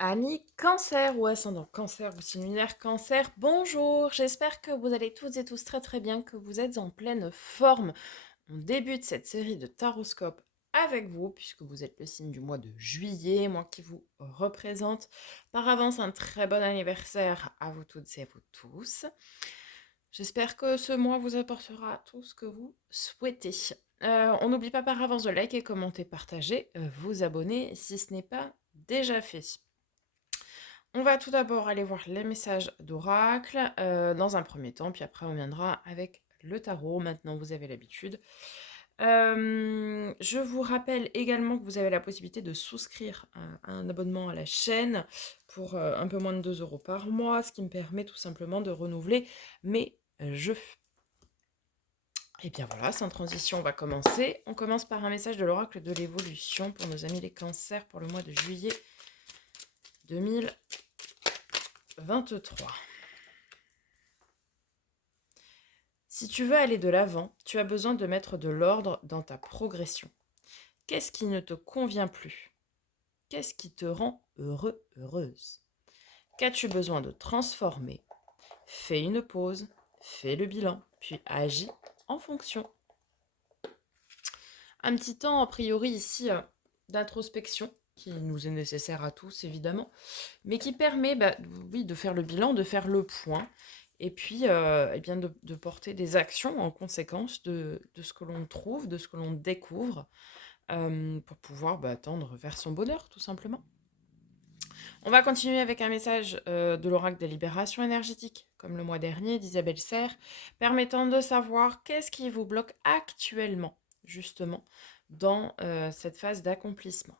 Amis cancer ou ascendant cancer ou signe lunaire cancer, bonjour, j'espère que vous allez toutes et tous très très bien, que vous êtes en pleine forme. On débute cette série de taroscope avec vous, puisque vous êtes le signe du mois de juillet, moi qui vous représente. Par avance, un très bon anniversaire à vous toutes et à vous tous. J'espère que ce mois vous apportera tout ce que vous souhaitez. On n'oublie pas par avance de liker, commenter, partager, vous abonner si ce n'est pas déjà fait. On va tout d'abord aller voir les messages d'oracle dans un premier temps, puis après on viendra avec le tarot. Maintenant, vous avez l'habitude. Je vous rappelle également que vous avez la possibilité de souscrire à un abonnement à la chaîne pour un peu moins de 2 euros par mois, ce qui me permet tout simplement de renouveler mes jeux. Et bien voilà, sans transition, on va commencer. On commence par un message de l'oracle de l'évolution pour nos amis les cancers pour le mois de juillet 2023. Si tu veux aller de l'avant, tu as besoin de mettre de l'ordre dans ta progression. Qu'est-ce qui ne te convient plus? Qu'est-ce qui te rend heureux, heureuse? Qu'as-tu besoin de transformer? Fais une pause, fais le bilan, puis agis en fonction. Un petit temps, a priori, ici, d'introspection, qui nous est nécessaire à tous, évidemment, mais qui permet, oui, de faire le bilan, de faire le point, et puis eh bien de porter des actions en conséquence de ce que l'on trouve, de ce que l'on découvre, pour pouvoir tendre vers son bonheur, tout simplement. On va continuer avec un message de l'oracle des libérations énergétiques, comme le mois dernier d'Isabelle Serre, permettant de savoir qu'est-ce qui vous bloque actuellement, justement, dans cette phase d'accomplissement.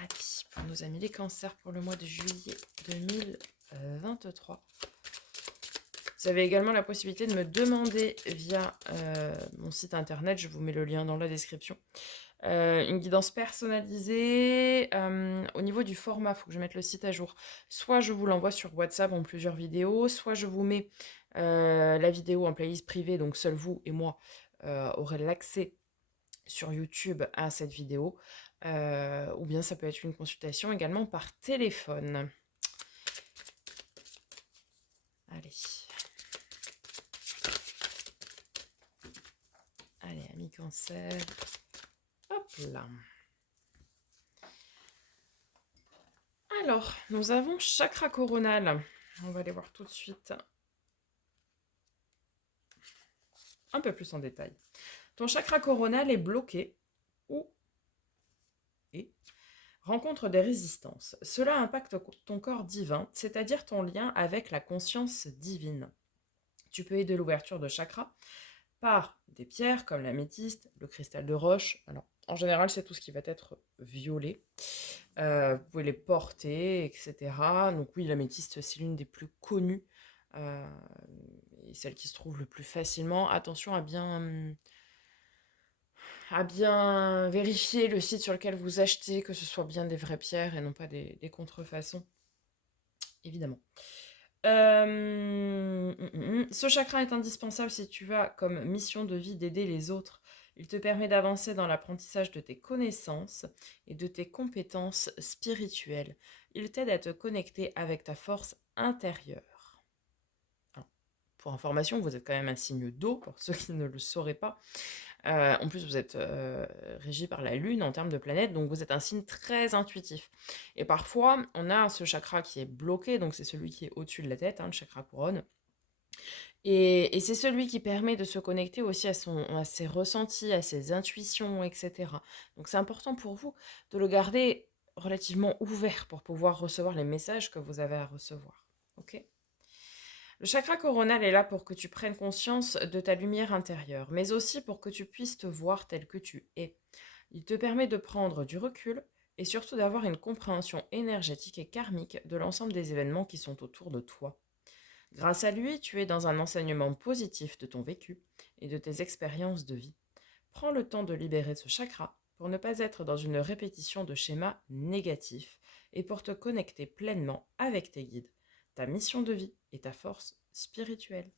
Allez, pour nos amis les cancers pour le mois de juillet 2023. Vous avez également la possibilité de me demander via mon site internet, je vous mets le lien dans la description, une guidance personnalisée. Au niveau du format, il faut que je mette le site à jour. Soit je vous l'envoie sur WhatsApp en plusieurs vidéos, soit je vous mets la vidéo en playlist privée, donc seul vous et moi aurez l'accès sur YouTube à cette vidéo, ou bien ça peut être une consultation également par téléphone. Allez. Allez, amis cancer. Hop là. Alors, nous avons chakra coronal. On va aller voir tout de suite un peu plus en détail. Ton chakra coronal est bloqué ou rencontre des résistances. Cela impacte ton corps divin, c'est-à-dire ton lien avec la conscience divine. Tu peux aider l'ouverture de chakras par des pierres comme l'améthyste, le cristal de roche. Alors, en général, c'est tout ce qui va être violet. Vous pouvez les porter, etc. Donc oui, l'améthyste, c'est l'une des plus connues et celle qui se trouve le plus facilement. Attention à bien vérifier le site sur lequel vous achetez, que ce soit bien des vraies pierres et non pas des contrefaçons, évidemment. Ce chakra est indispensable si tu as comme mission de vie d'aider les autres. Il te permet d'avancer dans l'apprentissage de tes connaissances et de tes compétences spirituelles. Il t'aide à te connecter avec ta force intérieure. Alors, pour information, vous êtes quand même un signe d'eau, pour ceux qui ne le sauraient pas. En plus, vous êtes régi par la Lune en termes de planète, donc vous êtes un signe très intuitif. Et parfois, on a ce chakra qui est bloqué, donc c'est celui qui est au-dessus de la tête, le chakra couronne. Et c'est celui qui permet de se connecter aussi à ses ressentis, à ses intuitions, etc. Donc c'est important pour vous de le garder relativement ouvert pour pouvoir recevoir les messages que vous avez à recevoir. Ok ? Le chakra coronal est là pour que tu prennes conscience de ta lumière intérieure, mais aussi pour que tu puisses te voir tel que tu es. Il te permet de prendre du recul et surtout d'avoir une compréhension énergétique et karmique de l'ensemble des événements qui sont autour de toi. Grâce à lui, tu es dans un enseignement positif de ton vécu et de tes expériences de vie. Prends le temps de libérer ce chakra pour ne pas être dans une répétition de schémas négatifs et pour te connecter pleinement avec tes guides, ta mission de vie et ta force spirituelle.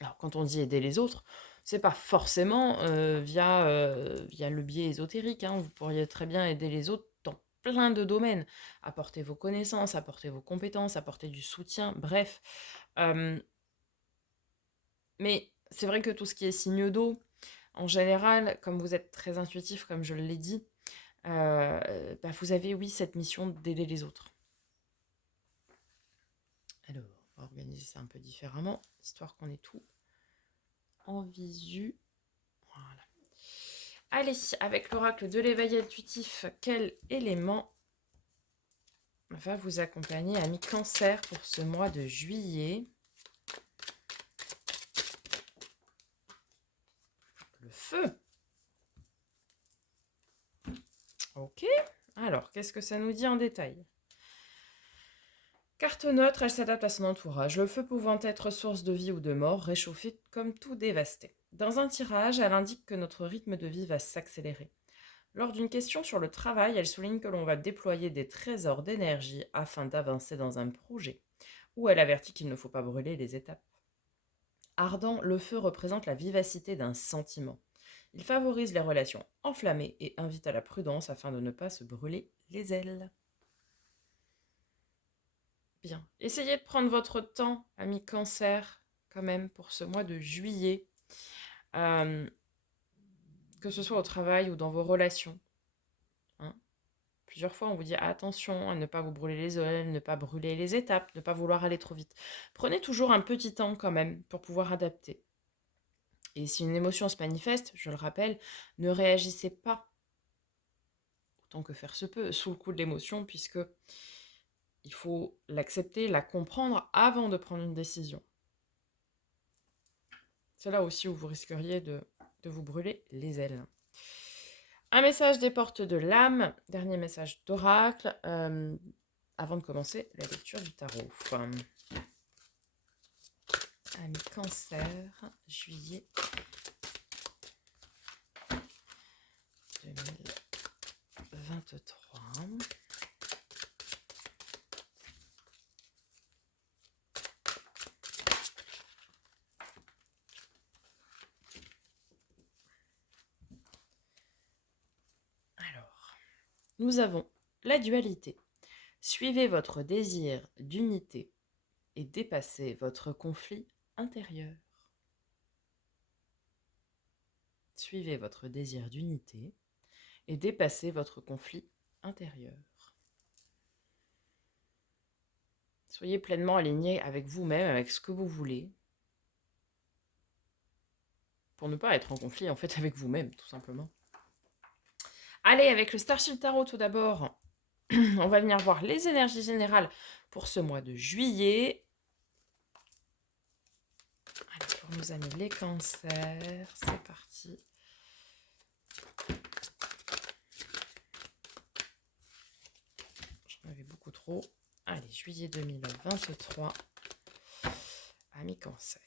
Alors, quand on dit aider les autres, C'est pas forcément via le biais ésotérique, hein. Vous pourriez très bien aider les autres dans plein de domaines. Apporter vos connaissances, apporter vos compétences, apporter du soutien, bref. Euh, mais c'est vrai que tout ce qui est signe d'eau, en général, comme vous êtes très intuitif, comme je l'ai dit, bah, vous avez, oui, cette mission d'aider les autres. Alors, on va organiser ça un peu différemment, histoire qu'on ait tout en visu. Voilà. Allez, avec l'oracle de l'éveil intuitif, quel élément va vous accompagner, ami Cancer, pour ce mois de juillet? Le feu. Ok. Alors, qu'est-ce que ça nous dit en détail? Carte neutre, elle s'adapte à son entourage. Le feu pouvant être source de vie ou de mort, réchauffé comme tout dévasté. Dans un tirage, elle indique que notre rythme de vie va s'accélérer. Lors d'une question sur le travail, elle souligne que l'on va déployer des trésors d'énergie afin d'avancer dans un projet, ou elle avertit qu'il ne faut pas brûler les étapes. Ardent, le feu représente la vivacité d'un sentiment. Il favorise les relations enflammées et invite à la prudence afin de ne pas se brûler les ailes. Bien. Essayez de prendre votre temps, ami Cancer, quand même, pour ce mois de juillet, euh, que ce soit au travail ou dans vos relations. Hein. Plusieurs fois, on vous dit attention à ne pas vous brûler les ailes, ne pas brûler les étapes, ne pas vouloir aller trop vite. Prenez toujours un petit temps quand même pour pouvoir adapter. Et si une émotion se manifeste, je le rappelle, ne réagissez pas, autant que faire se peut, sous le coup de l'émotion, puisque il faut l'accepter, la comprendre avant de prendre une décision. C'est là aussi où vous risqueriez de vous brûler les ailes. Un message des portes de l'âme, dernier message d'oracle, avant de commencer la lecture du tarot. Ami Cancer, juillet 2023. Alors, nous avons la dualité. Suivez votre désir d'unité et dépassez votre conflit intérieur. Suivez votre désir d'unité et dépassez votre conflit intérieur. Soyez pleinement aligné avec vous-même, avec ce que vous voulez, pour ne pas être en conflit en fait avec vous-même, tout simplement. Allez, avec le Starship Tarot tout d'abord, on va venir voir les énergies générales pour ce mois de juillet. Allez, pour nos amis les cancers, c'est parti. J'en avais beaucoup trop. Allez, juillet 2023, amis cancer.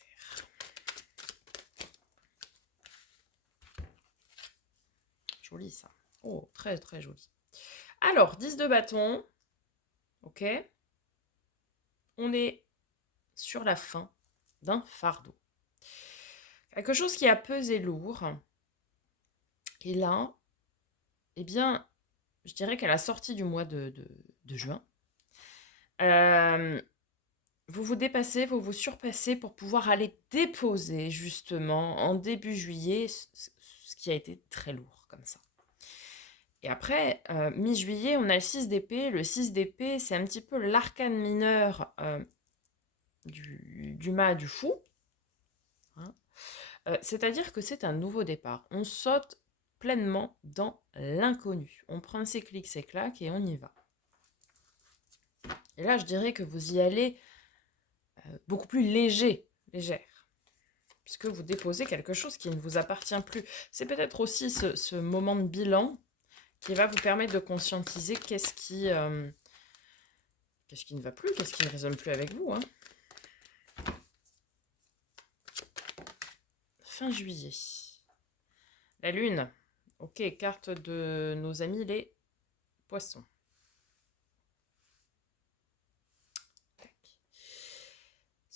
Joli ça. Oh, très très joli. Alors, 10 de bâton. Ok. On est sur la fin d'un fardeau. Quelque chose qui a pesé lourd. Et là, eh bien, je dirais qu'à la sortie du mois de juin, vous vous dépassez, vous vous surpassez pour pouvoir aller déposer justement en début juillet ce qui a été très lourd comme ça. Et après, mi-juillet, on a le 6 d'épée. Le 6 d'épée, c'est un petit peu l'arcane mineur du mât du fou. Hein. C'est-à-dire que c'est un nouveau départ. On saute pleinement dans l'inconnu. On prend ses clics, ses claques et on y va. Et là, je dirais que vous y allez beaucoup plus légère, puisque vous déposez quelque chose qui ne vous appartient plus. C'est peut-être aussi ce moment de bilan qui va vous permettre de conscientiser qu'est-ce qui ne va plus, qu'est-ce qui ne résonne plus avec vous. Hein. Fin juillet. La lune. Ok, carte de nos amis les poissons.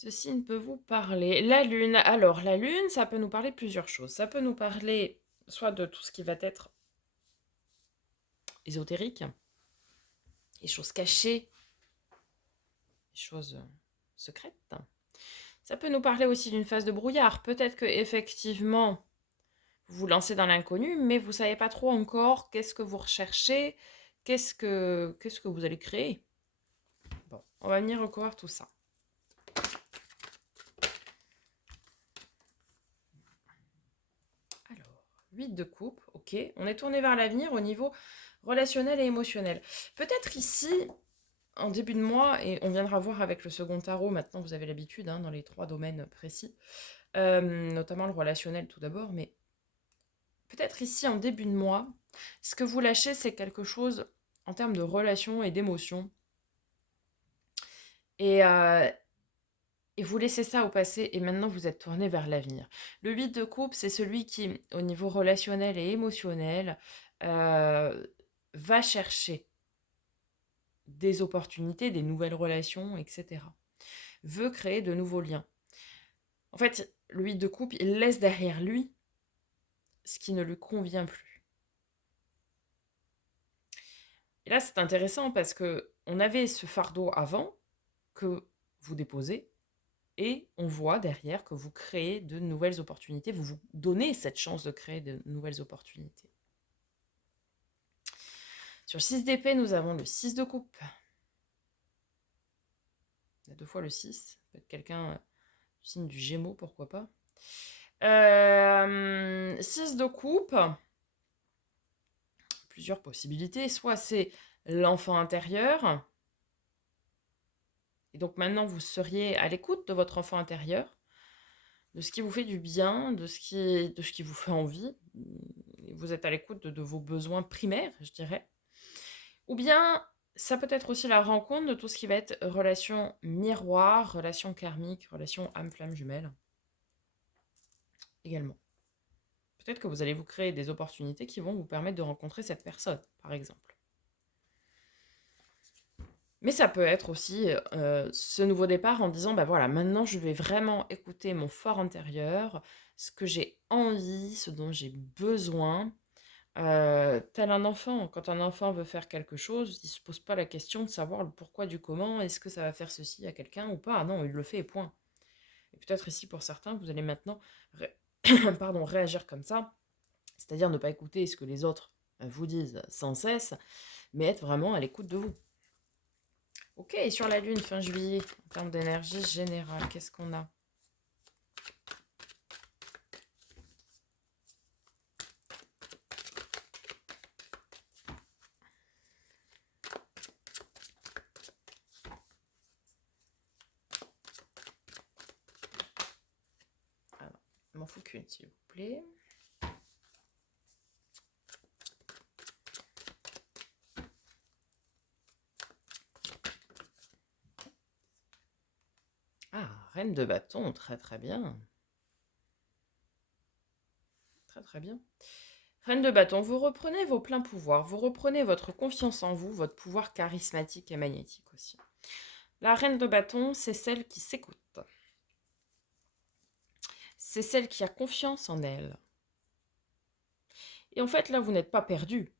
Ce signe peut vous parler. La lune. Alors, la lune, ça peut nous parler de plusieurs choses. Ça peut nous parler soit de tout ce qui va être ésotérique, les choses cachées, les choses secrètes. Ça peut nous parler aussi d'une phase de brouillard. Peut-être que effectivement, vous vous lancez dans l'inconnu, mais vous ne savez pas trop encore qu'est-ce que vous recherchez, qu'est-ce que vous allez créer. Bon, on va venir recouvrir tout ça. Alors, 8 de coupe, ok. On est tourné vers l'avenir au niveau relationnel et émotionnel. Peut-être ici, en début de mois, et on viendra voir avec le second tarot, maintenant vous avez l'habitude, dans les 3 domaines précis, notamment le relationnel tout d'abord, mais peut-être ici, en début de mois, ce que vous lâchez, c'est quelque chose en termes de relation et d'émotion. Et vous laissez ça au passé et maintenant vous êtes tourné vers l'avenir. Le 8 de coupe, c'est celui qui, au niveau relationnel et émotionnel, va chercher des opportunités, des nouvelles relations, etc. Veut créer de nouveaux liens. En fait, le 8 de coupe, il laisse derrière lui ce qui ne lui convient plus. Et là, c'est intéressant parce que on avait ce fardeau avant que vous déposez et on voit derrière que vous créez de nouvelles opportunités, vous vous donnez cette chance de créer de nouvelles opportunités. Sur 6 d'épée, nous avons le 6 de coupe. Il y a 2 fois le 6. Peut-être quelqu'un du signe du Gémeaux, pourquoi pas. 6 de coupe. Plusieurs possibilités. Soit c'est l'enfant intérieur. Et donc maintenant, vous seriez à l'écoute de votre enfant intérieur, de ce qui vous fait du bien, de ce qui vous fait envie. Vous êtes à l'écoute de vos besoins primaires, je dirais. Ou bien, ça peut être aussi la rencontre de tout ce qui va être relation miroir, relation karmique, relation âme-flamme jumelle. Également. Peut-être que vous allez vous créer des opportunités qui vont vous permettre de rencontrer cette personne, par exemple. Mais ça peut être aussi ce nouveau départ en disant, bah voilà, maintenant je vais vraiment écouter mon fort intérieur, ce que j'ai envie, ce dont j'ai besoin. Tel un enfant, quand un enfant veut faire quelque chose, il ne se pose pas la question de savoir le pourquoi du comment, est-ce que ça va faire ceci à quelqu'un ou pas. Non, il le fait et point. Et peut-être ici pour certains, vous allez maintenant réagir comme ça, c'est-à-dire ne pas écouter ce que les autres vous disent sans cesse, mais être vraiment à l'écoute de vous. Ok, et sur la Lune, fin juillet, en termes d'énergie générale, qu'est-ce qu'on a? Alors, il m'en faut qu'une, s'il vous plaît. Ah, reine de bâton, très très bien. Très très bien. Reine de bâton, vous reprenez vos pleins pouvoirs, vous reprenez votre confiance en vous, votre pouvoir charismatique et magnétique aussi. La reine de bâton, c'est celle qui s'écoute. C'est celle qui a confiance en elle. Et en fait, là, vous n'êtes pas perdu.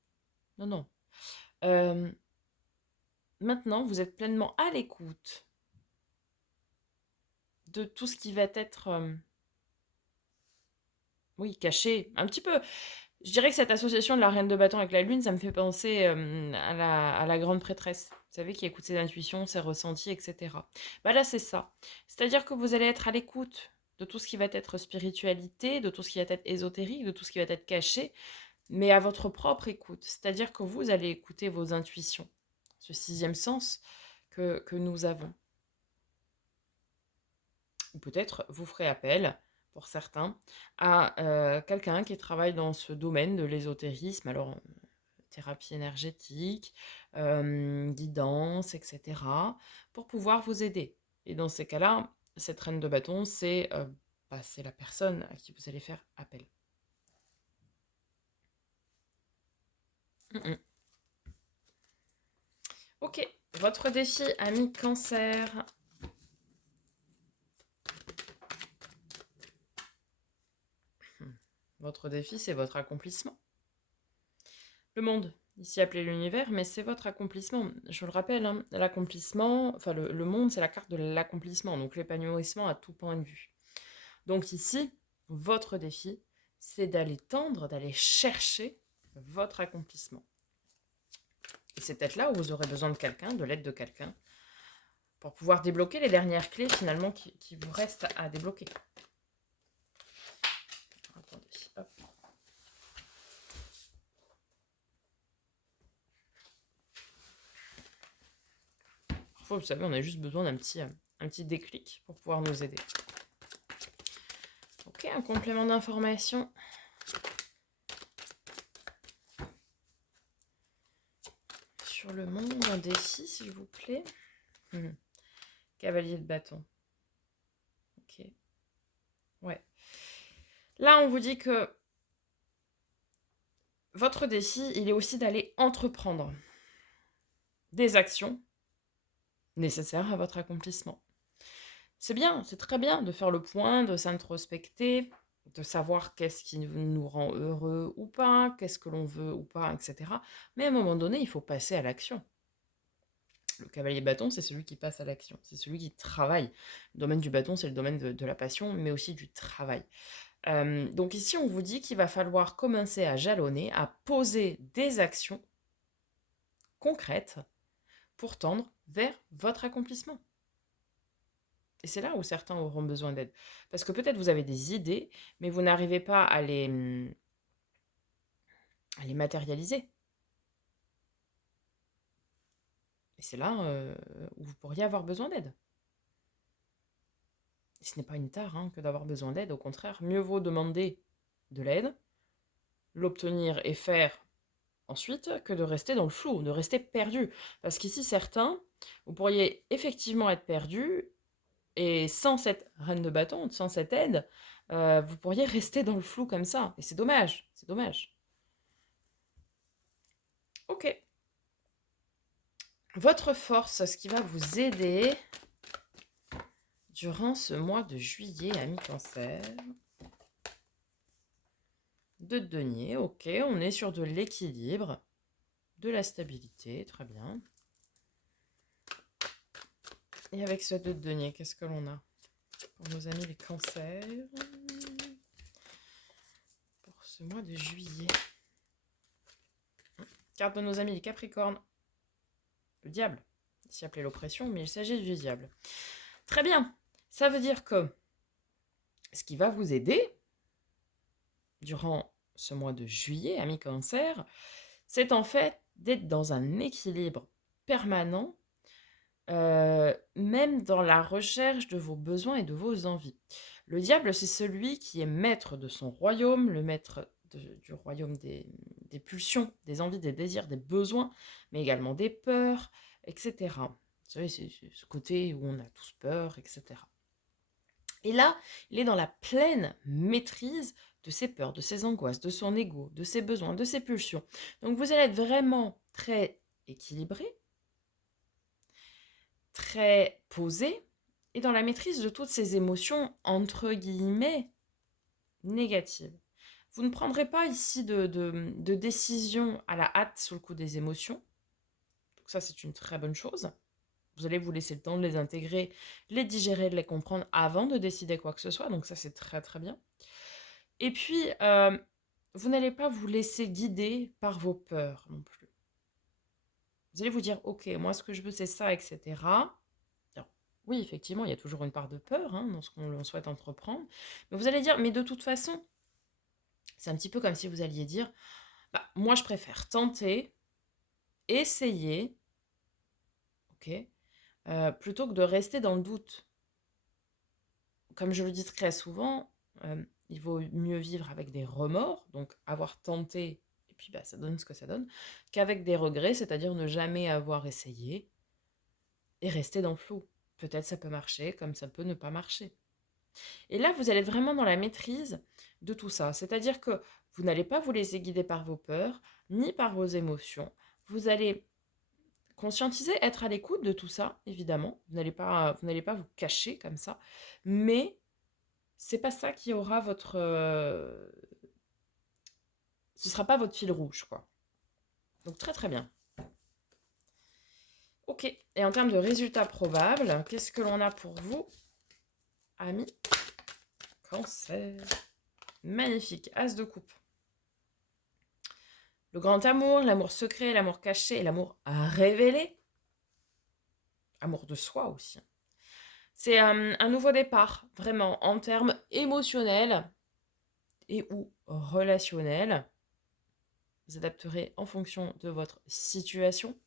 Non, non. Maintenant, vous êtes pleinement à l'écoute de tout ce qui va être, oui, caché. Un petit peu. Je dirais que cette association de la reine de bâton avec la lune, ça me fait penser à la grande prêtresse. Vous savez, qui écoute ses intuitions, ses ressentis, etc. Bah là, c'est ça. C'est-à-dire que vous allez être à l'écoute de tout ce qui va être spiritualité, de tout ce qui va être ésotérique, de tout ce qui va être caché, mais à votre propre écoute. C'est-à-dire que vous allez écouter vos intuitions, ce 6e sens que nous avons. Ou peut-être vous ferez appel, pour certains, à quelqu'un qui travaille dans ce domaine de l'ésotérisme, alors thérapie énergétique, guidance, etc., pour pouvoir vous aider. Et dans ces cas-là, cette reine de bâton, c'est la personne à qui vous allez faire appel. Ok, votre défi, ami Cancer. Votre défi, c'est votre accomplissement. Le monde, ici appelé l'univers, mais c'est votre accomplissement. Je le rappelle, hein, l'accomplissement, enfin le monde, c'est la carte de l'accomplissement, donc l'épanouissement à tout point de vue. Donc ici, votre défi, c'est d'aller tendre, d'aller chercher votre accomplissement. Et c'est peut-être là où vous aurez besoin de quelqu'un, de l'aide de quelqu'un, pour pouvoir débloquer les dernières clés finalement qui vous restent à débloquer. Attendez, hop. Parfois, vous savez, on a juste besoin d'un petit déclic pour pouvoir nous aider. Ok, un complément d'information. Sur le monde, un défi, s'il vous plaît. Cavalier de bâton. Ok. Ouais. Là, on vous dit que votre défi, il est aussi d'aller entreprendre des actions nécessaires à votre accomplissement. C'est bien, c'est très bien de faire le point, de s'introspecter, de savoir qu'est-ce qui nous rend heureux ou pas, qu'est-ce que l'on veut ou pas, etc. Mais à un moment donné, il faut passer à l'action. Le cavalier bâton, c'est celui qui passe à l'action, c'est celui qui travaille. Le domaine du bâton, c'est le domaine de la passion, mais aussi du travail. Donc ici, on vous dit qu'il va falloir commencer à jalonner, à poser des actions concrètes pour tendre vers votre accomplissement. Et c'est là où certains auront besoin d'aide. Parce que peut-être vous avez des idées, mais vous n'arrivez pas à les matérialiser. Et c'est là où vous pourriez avoir besoin d'aide. Et ce n'est pas une tare que d'avoir besoin d'aide, au contraire, mieux vaut demander de l'aide, l'obtenir et faire ensuite, que de rester dans le flou, de rester perdu. Parce qu'ici, certains, vous pourriez effectivement être perdu, et sans cette reine de bâton, sans cette aide, vous pourriez rester dans le flou comme ça. Et c'est dommage, c'est dommage. Ok. Votre force, ce qui va vous aider durant ce mois de juillet, ami Cancer. De denier, ok, on est sur de l'équilibre, de la stabilité, très bien. Et avec ce 2 de denier, qu'est-ce que l'on a pour nos amis les cancers pour ce mois de juillet? Carte de nos amis les capricornes. Le diable, ici appelé l'oppression, mais il s'agit du diable. Très bien, ça veut dire que ce qui va vous aider durant ce mois de juillet, amis cancer, c'est en fait d'être dans un équilibre permanent, même dans la recherche de vos besoins et de vos envies. Le diable, c'est celui qui est maître de son royaume, le maître du royaume des pulsions, des envies, des désirs, des besoins, mais également des peurs, etc. Vous savez, c'est ce côté où on a tous peur, etc. Et là, il est dans la pleine maîtrise de ses peurs, de ses angoisses, de son ego, de ses besoins, de ses pulsions. Donc vous allez être vraiment très équilibré, très posé, et dans la maîtrise de toutes ces émotions, entre guillemets, négatives. Vous ne prendrez pas ici de décision à la hâte sous le coup des émotions. Donc ça, c'est une très bonne chose. Vous allez vous laisser le temps de les intégrer, les digérer, de les comprendre avant de décider quoi que ce soit. Donc ça, c'est très très bien. Et puis, vous n'allez pas vous laisser guider par vos peurs non plus. Vous allez vous dire, ok, moi ce que je veux c'est ça, etc. Alors, oui, effectivement, il y a toujours une part de peur dans ce qu'on souhaite entreprendre. Mais vous allez dire, mais de toute façon, c'est un petit peu comme si vous alliez dire, bah, moi je préfère tenter, essayer, ok, plutôt que de rester dans le doute. Comme je le dis très souvent, il vaut mieux vivre avec des remords, donc avoir tenté, et puis bah, ça donne ce que ça donne, qu'avec des regrets, c'est-à-dire ne jamais avoir essayé et rester dans le flou. Peut-être ça peut marcher, comme ça peut ne pas marcher. Et là, vous allez être vraiment dans la maîtrise de tout ça, c'est-à-dire que vous n'allez pas vous laisser guider par vos peurs, ni par vos émotions. Vous allez conscientiser, être à l'écoute de tout ça, évidemment. Vous n'allez pas vous cacher comme ça, mais c'est pas ça qui aura ce ne sera pas votre fil rouge, quoi. Donc très très bien. Ok, et en termes de résultats probables, qu'est-ce que l'on a pour vous, amis Cancer. Magnifique, As de coupe. Le grand amour, l'amour secret, l'amour caché et l'amour révélé. Amour de soi aussi. C'est un nouveau départ, vraiment, en termes émotionnels et ou relationnels. Vous adapterez en fonction de votre situation.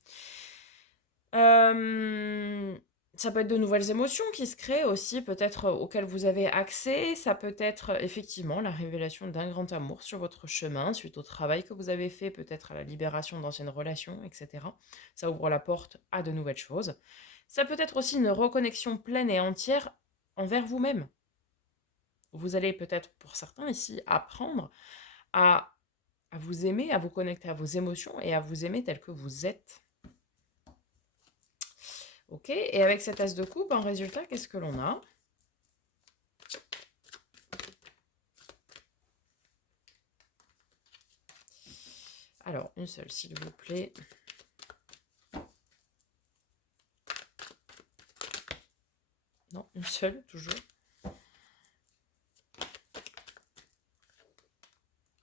Ça peut être de nouvelles émotions qui se créent aussi, peut-être auxquelles vous avez accès. Ça peut être effectivement la révélation d'un grand amour sur votre chemin, suite au travail que vous avez fait, peut-être à la libération d'anciennes relations, etc. Ça ouvre la porte à de nouvelles choses. Ça peut être aussi une reconnexion pleine et entière envers vous-même. Vous allez peut-être, pour certains ici, apprendre à vous aimer, à vous connecter à vos émotions et à vous aimer tel que vous êtes. Ok, et avec cet as de coupe, en résultat, qu'est-ce que l'on a? Alors, une seule, s'il vous plaît. Non, une seule, toujours.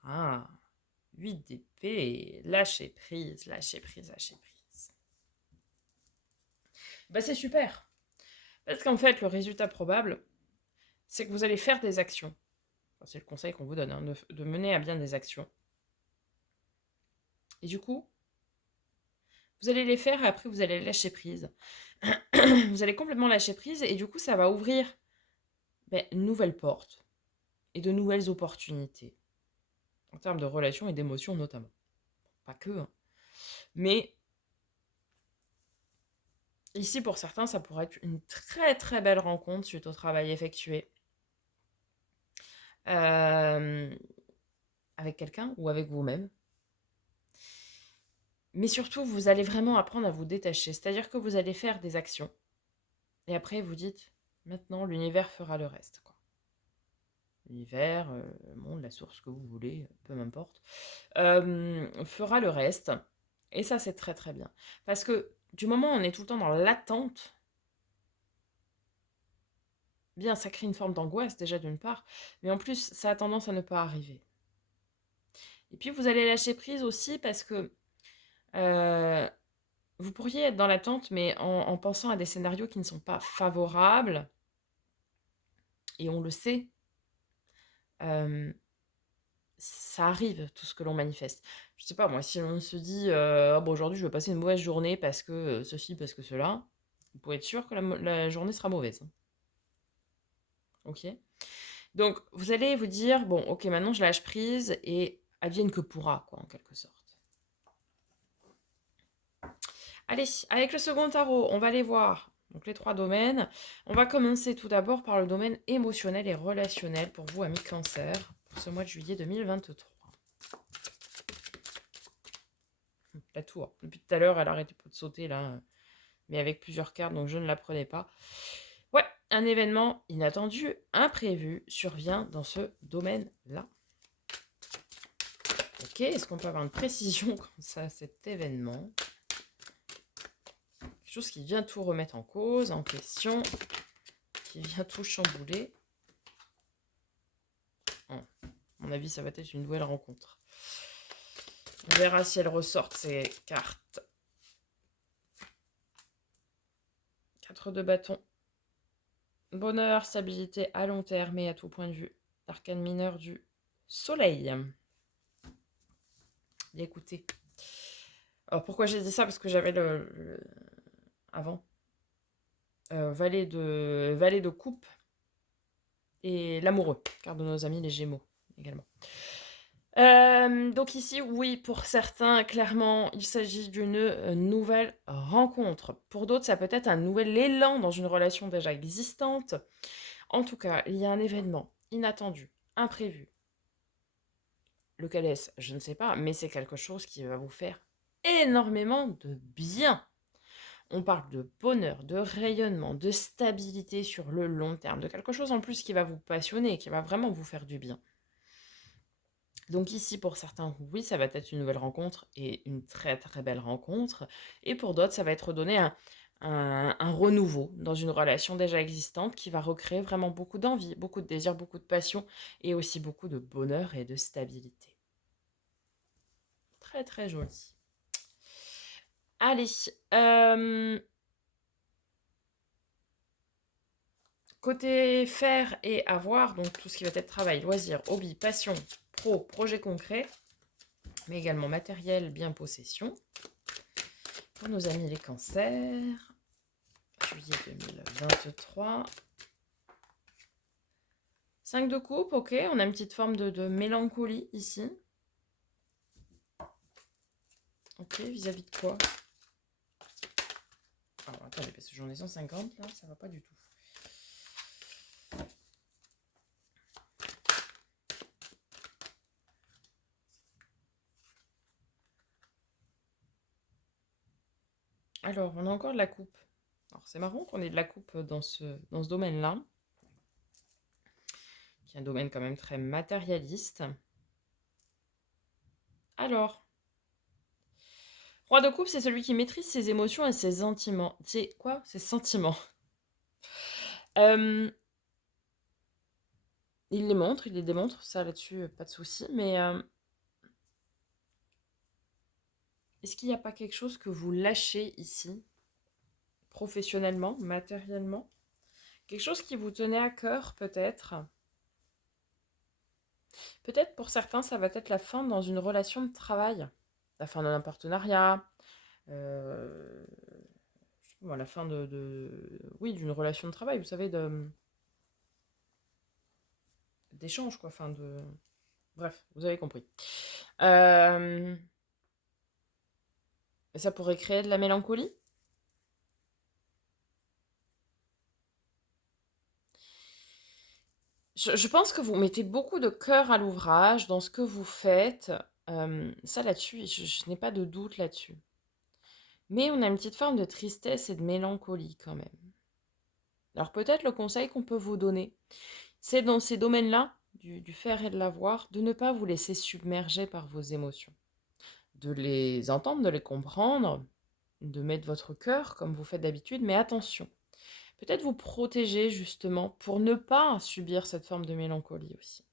Ah, 8 d'épée. Lâcher prise, lâcher prise, lâcher prise. Bah, c'est super. Parce qu'en fait, le résultat probable, c'est que vous allez faire des actions. Enfin, c'est le conseil qu'on vous donne, hein, de mener à bien des actions. Et du coup, vous allez les faire et après, vous allez lâcher prise. Vous allez complètement lâcher prise et du coup, ça va ouvrir une nouvelle porte et de nouvelles opportunités. En termes de relations et d'émotions notamment. Pas que, hein. Mais ici, pour certains, ça pourrait être une très très belle rencontre suite au travail effectué. Avec quelqu'un ou avec vous-même. Mais surtout, vous allez vraiment apprendre à vous détacher. C'est-à-dire que vous allez faire des actions. Et après, vous dites, maintenant, l'univers fera le reste, quoi. L'univers, le monde, la source que vous voulez, peu m'importe, fera le reste. Et ça, c'est très très bien. Parce que du moment où on est tout le temps dans l'attente, bien, ça crée une forme d'angoisse déjà d'une part, mais en plus, ça a tendance à ne pas arriver. Et puis, vous allez lâcher prise aussi parce que vous pourriez être dans l'attente, mais en pensant à des scénarios qui ne sont pas favorables, et on le sait, ça arrive, tout ce que l'on manifeste. Je sais pas, moi, si on se dit ah, bon, aujourd'hui, je vais passer une mauvaise journée parce que ceci, parce que cela, vous pouvez être sûr que la journée sera mauvaise. Hein. Ok. Donc, vous allez vous dire bon, ok, maintenant je lâche prise et advienne que pourra, quoi, en quelque sorte. Allez, avec le second tarot, on va aller voir donc les 3 domaines. On va commencer tout d'abord par le domaine émotionnel et relationnel pour vous, amis Cancer, pour ce mois de juillet 2023. La tour. Depuis tout à l'heure, elle arrêtait pas de sauter là, mais avec plusieurs cartes, donc je ne la prenais pas. Ouais, un événement inattendu, imprévu, survient dans ce domaine-là. Ok, est-ce qu'on peut avoir une précision comme ça, cet événement? Quelque chose qui vient tout remettre en cause, en question, qui vient tout chambouler. À mon avis, ça va être une nouvelle rencontre. On verra si elles ressortent ces cartes. 4 de bâton. Bonheur, stabilité à long terme et à tout point de vue. Arcane mineur du soleil. Écoutez. Alors pourquoi j'ai dit ça? Parce que j'avais avant. Valet de coupe. Et l'amoureux. Carte de nos amis les Gémeaux également. Donc ici, oui, pour certains, clairement, il s'agit d'une nouvelle rencontre. Pour d'autres, ça peut être un nouvel élan dans une relation déjà existante. En tout cas, il y a un événement inattendu, imprévu. Lequel est-ce? Je ne sais pas, mais c'est quelque chose qui va vous faire énormément de bien. On parle de bonheur, de rayonnement, de stabilité sur le long terme, de quelque chose en plus qui va vous passionner, qui va vraiment vous faire du bien. Donc ici, pour certains, oui, ça va être une nouvelle rencontre et une très très belle rencontre. Et pour d'autres, ça va être donner un renouveau dans une relation déjà existante qui va recréer vraiment beaucoup d'envie, beaucoup de désir, beaucoup de passion et aussi beaucoup de bonheur et de stabilité. Très très joli. Allez, côté faire et avoir, donc tout ce qui va être travail, loisirs, hobby, passion, pro, projet concret, mais également matériel, bien possession. Pour nos amis les cancers, juillet 2023. 5 de coupe, ok, on a une petite forme de mélancolie ici. Ok, vis-à-vis de quoi? Alors attendez, parce que j'en ai 150 là, ça va pas du tout. Alors, on a encore de la coupe. Alors, c'est marrant qu'on ait de la coupe dans ce domaine-là, qui est un domaine quand même très matérialiste. Alors, roi de coupe, c'est celui qui maîtrise ses émotions et ses sentiments. C'est quoi? Ses sentiments. Euh, il les montre, il les démontre, ça là-dessus, pas de souci. Mais est-ce qu'il n'y a pas quelque chose que vous lâchez ici, professionnellement, matériellement? Quelque chose qui vous tenait à cœur, peut-être? Peut-être pour certains, ça va être la fin dans une relation de travail, la fin d'un partenariat, euh, la fin oui, d'une relation de travail, vous savez, d'échange, quoi, fin de... Bref, vous avez compris. Ça pourrait créer de la mélancolie. Je pense que vous mettez beaucoup de cœur à l'ouvrage dans ce que vous faites. Ça là-dessus, je n'ai pas de doute là-dessus. Mais on a une petite forme de tristesse et de mélancolie quand même. Alors peut-être le conseil qu'on peut vous donner, c'est dans ces domaines-là, du faire et de l'avoir, de ne pas vous laisser submerger par vos émotions. De les entendre, de les comprendre, de mettre votre cœur comme vous faites d'habitude, mais attention. Peut-être vous protéger justement pour ne pas subir cette forme de mélancolie aussi.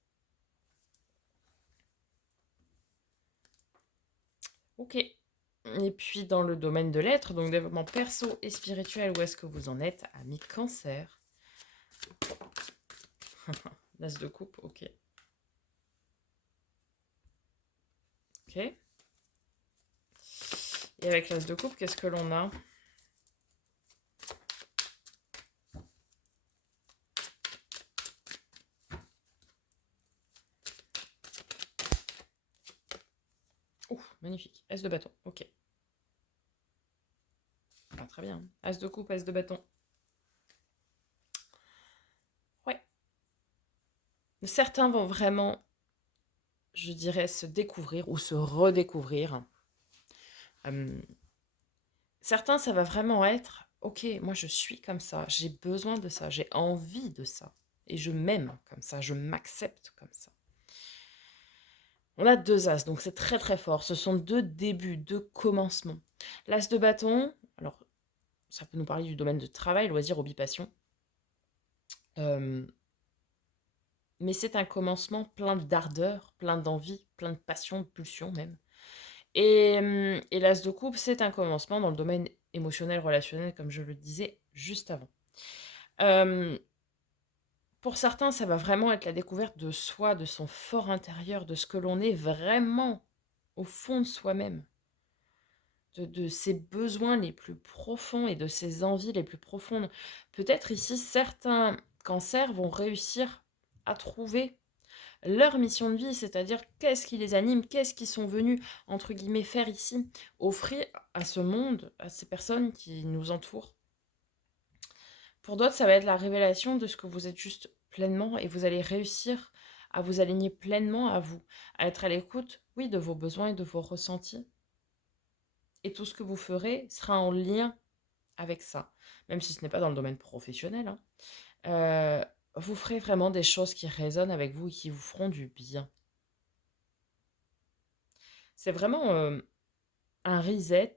Ok. Et puis dans le domaine de l'être, donc développement perso et spirituel, où est-ce que vous en êtes? Ami cancer. L'as de coupe, ok. Ok. Et avec l'as de coupe, qu'est-ce que l'on a? Ouh, magnifique. As de bâton, ok. Ah, très bien. As de coupe, as de bâton. Ouais. Certains vont vraiment, je dirais, se découvrir ou se redécouvrir. Certains, ça va vraiment être, ok, moi je suis comme ça, j'ai besoin de ça, j'ai envie de ça. Et je m'aime comme ça, je m'accepte comme ça. On a 2 as, donc c'est très très fort. Ce sont 2 débuts, 2 commencements. L'as de bâton, alors ça peut nous parler du domaine de travail, loisirs, hobby, passion. Euh, mais c'est un commencement plein d'ardeur, plein d'envie, plein de passion, de pulsion même. Et l'as de coupe, c'est un commencement dans le domaine émotionnel, relationnel, comme je le disais juste avant. Euh, pour certains, ça va vraiment être la découverte de soi, de son fort intérieur, de ce que l'on est vraiment au fond de soi-même, de ses besoins les plus profonds et de ses envies les plus profondes. Peut-être ici, certains cancers vont réussir à trouver leur mission de vie, c'est-à-dire qu'est-ce qui les anime, qu'est-ce qu'ils sont venus, entre guillemets, faire ici, offrir à ce monde, à ces personnes qui nous entourent. Pour d'autres, ça va être la révélation de ce que vous êtes juste pleinement et vous allez réussir à vous aligner pleinement à vous, à être à l'écoute, oui, de vos besoins et de vos ressentis. Et tout ce que vous ferez sera en lien avec ça, même si ce n'est pas dans le domaine professionnel, hein. Vous ferez vraiment des choses qui résonnent avec vous et qui vous feront du bien. C'est vraiment un reset.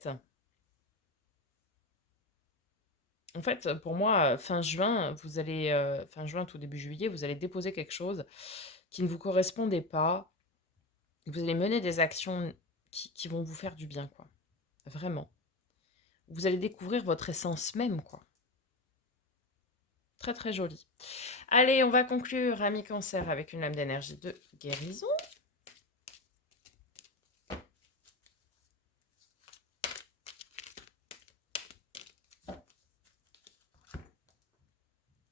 En fait, pour moi, fin juin, vous allez, fin juin, tout début juillet, vous allez déposer quelque chose qui ne vous correspondait pas. Vous allez mener des actions qui vont vous faire du bien, quoi. Vraiment. Vous allez découvrir votre essence même, quoi. Très, très joli. Allez, on va conclure, ami Cancer, avec une lame d'énergie de guérison.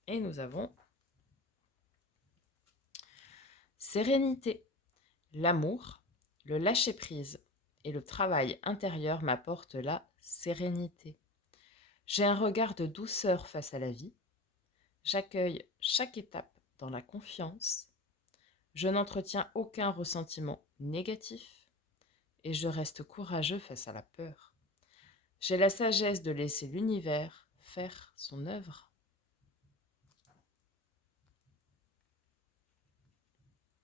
Et nous avons sérénité, l'amour, le lâcher-prise et le travail intérieur m'apportent la sérénité. J'ai un regard de douceur face à la vie. J'accueille chaque étape dans la confiance. Je n'entretiens aucun ressentiment négatif et je reste courageux face à la peur. J'ai la sagesse de laisser l'univers faire son œuvre.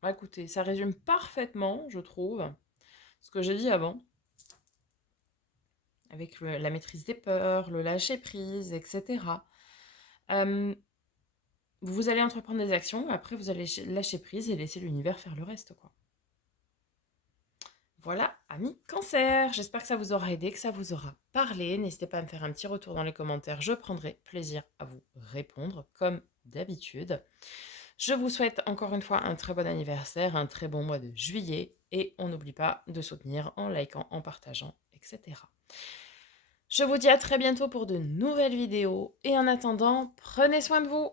Écoutez, ça résume parfaitement, je trouve, ce que j'ai dit avant, avec la maîtrise des peurs, le lâcher-prise, etc. Euh, vous allez entreprendre des actions, après vous allez lâcher prise et laisser l'univers faire le reste, quoi. Voilà, amis Cancer, j'espère que ça vous aura aidé, que ça vous aura parlé. N'hésitez pas à me faire un petit retour dans les commentaires, je prendrai plaisir à vous répondre, comme d'habitude. Je vous souhaite encore une fois un très bon anniversaire, un très bon mois de juillet, et on n'oublie pas de soutenir en likant, en partageant, etc. Je vous dis à très bientôt pour de nouvelles vidéos, et en attendant, prenez soin de vous.